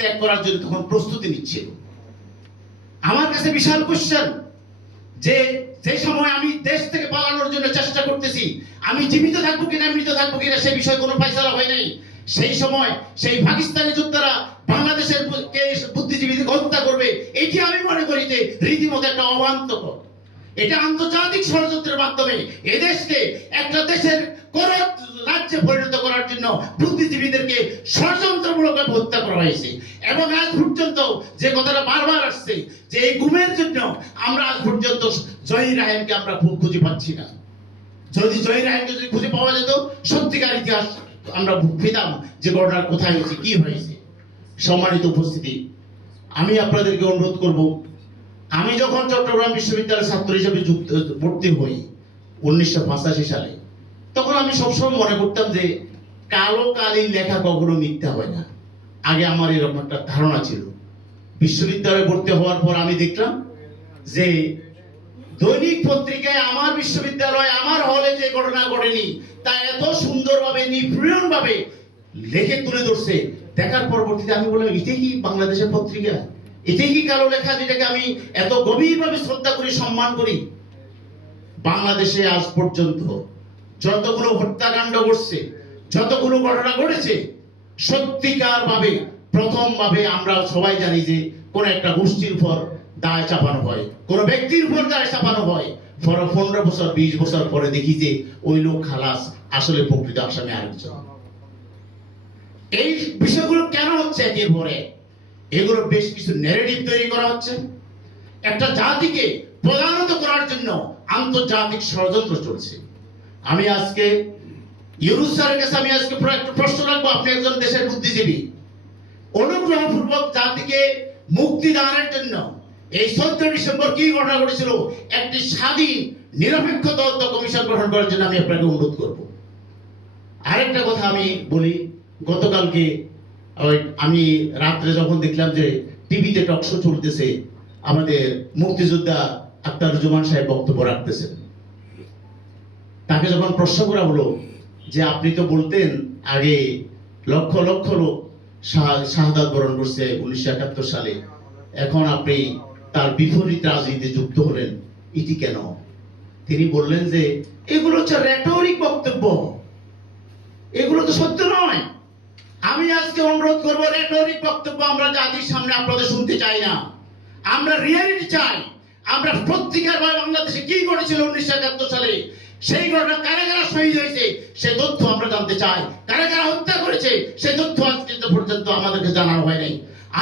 ত্যাগ করার জন্য তখন প্রস্তুতি নিচ্ছিল। আমার কাছে বিশাল কোশ্চেন যে যে সময় আমি দেশ থেকে পালানোর জন্য চেষ্টা করতেছি, আমি জীবিত থাকবো কিনা মৃত থাকবো কিনা সে বিষয়ে কোনো ফয়সালা হয় নাই। সেই সময় সেই পাকিস্তানি যোদ্ধারা বাংলাদেশের বুদ্ধিজীবীদের হত্যা করবে, এটি আমি মনে করি যে রীতিমতো একটা অবান্তর। এটা আন্তর্জাতিক ষড়যন্ত্রের মাধ্যমে এদেশকে একটা দেশের রাজ্যে পরিণত করার জন্য বুদ্ধিজীবীদেরকে ষড়যন্ত্রমূলকভাবে হত্যা করা হয়েছে। এবং আজ পর্যন্ত যে কথাটা বারবার আসছে যে এই গুমের জন্য আমরা আজ পর্যন্ত জহির রায়হানকে আমরা খুঁজে পাচ্ছি না। যদি জহির রায়হানকে যদি খুঁজে পাওয়া যেত, সত্যিকার ইতিহাস আমরা পেতাম যে ঘটনা কোথায় হয়েছে, কি হয়েছে। সম্মানিত উপস্থিতি, আমি আপনাদেরকে অনুরোধ করব, আমি যখন চট্টগ্রাম বিশ্ববিদ্যালয়ের ছাত্র হিসেবে ভর্তি হই 1985 সালে, তখন আমি সবসময় মনে করতাম যে কালো কালির লেখা কখনো মিথ্যা হয় না। আগে আমার এরকম একটা ধারণা ছিল। বিশ্ববিদ্যালয়ে ভর্তি হওয়ার পর আমি দেখলাম যে দৈনিক পত্রিকায় আমার বিশ্ববিদ্যালয় আমার হলে যে ঘটনা ঘটেনি তা এত সুন্দরভাবে নিপুণভাবে লেখে তুলে ধরছে। দেখার পরবর্তীতে আমি বললাম, এটাই কি বাংলাদেশের পত্রিকা? এটাই কি কালো লেখা, যেটাকে আমি এত গভীরভাবে শ্রদ্ধা করি, সম্মান করি? বাংলাদেশে আজ পর্যন্ত যতগুলো হত্যাকাণ্ড ঘটছে, যতগুলো ঘটনা ঘটেছে, সত্যিকার ভাবে প্রথম ভাবে আমরা সবাই জানি যে কোন একটা গোষ্ঠীর উপর দায় চাপানো হয়, কোন ব্যক্তির উপর দায় চাপানো হয়। 15 বছর 20 বছর পরে দেখি যে ওই লোক খালাস, আসলে প্রকৃত আসামি আরেকজন। এই বিষয়গুলো কেন হচ্ছে? একের পরে এগুলো বেশ কিছু ন্যারেটিভ তৈরি করা হচ্ছে। একটা জাতিকে প্রধানত করার জন্য আন্তর্জাতিক ষড়যন্ত্র চলছে। আমি আজকে ইউনুস স্যারের কাছে আমি আজকে একটা প্রশ্ন রাখবো। আপনি একজন দেশের বুদ্ধিজীবী, অনুগ্রহপূর্বক জাতিকে মুক্তি দানের জন্য এই 14 ডিসেম্বর কি ঘটনা ঘটেছিল, একটি স্বাধীন নিরপেক্ষ তদন্ত কমিশন গঠন করার জন্য আমি আপনাকে অনুরোধ করব। আরেকটা কথা আমি বলি, গতকালকে আমি রাত্রে যখন দেখলাম যে টিভিতে টকশো চলতেছে, আমাদের মুক্তিযোদ্ধা আখতারুজ্জামান সাহেব বক্তব্য রাখতেছেন। তাকে যখন প্রশ্ন করা হলো যে আপনি তো বলতেন আগে লক্ষ লক্ষ লোক শাহাদাত বরণ করছে 1971 সালে, এখন আপনি তার বিপরীত রাজনীতিতে যুক্ত হলেন, এটি কেন? তিনি বললেন যে এগুলো হচ্ছে রেটরিক বক্তব্য, এগুলো তো সত্য নয়। আমি আজকে অনুরোধ করবো, রেটরিক বক্তব্য আমরা জাতির সামনে আপনাদের শুনতে চাই না। আমরা রিয়েলিটি চাই। আমরা সত্যিকারভাবে বাংলাদেশে কি ঘটেছিল 1971 সালে, সেই ঘটনা কারা কারা শহীদ হয়েছে সেই তথ্য আমরা জানতে চাই। কারা কারা হত্যা করেছে সেই তথ্য আজ পর্যন্ত আমাদেরকে জানানো হয় নাই।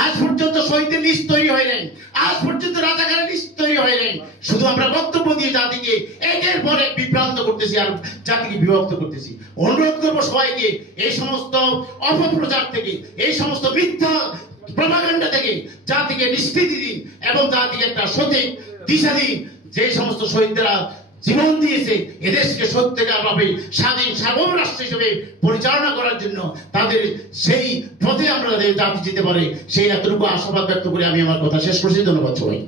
আজ পর্যন্ত শহীদের লিস্ট তৈরি হয় নাই। আজ পর্যন্ত রাজাকারের লিস্ট তৈরি হয় নাই। শুধু আমরা বক্তব্য দিয়ে জাতিকে একের পর এক বিভ্রান্ত করতেছি আর জাতিকে বিভক্ত করতেছি। অনুরোধ করবো সবাইকে এই সমস্ত অপপ্রচার থেকে, এই সমস্ত মিথ্যা প্রপাগান্ডা থেকে জাতিকে নিষ্কৃতি দিন এবং জাতিকে একটা সঠিক দিশা দিন। যে সমস্ত শহীদরা জীবন দিয়েছে এদেশকে সত্যিকারভাবে স্বাধীন সার্বভৌম রাষ্ট্র হিসেবে পরিচালনা করার জন্য, তাদের সেই পথে আমরা জাতি যেতে পারে, সেই এতটুকু আশাবাদ ব্যক্ত করে আমি আমার কথা শেষ করছি। ধন্যবাদ সবাই।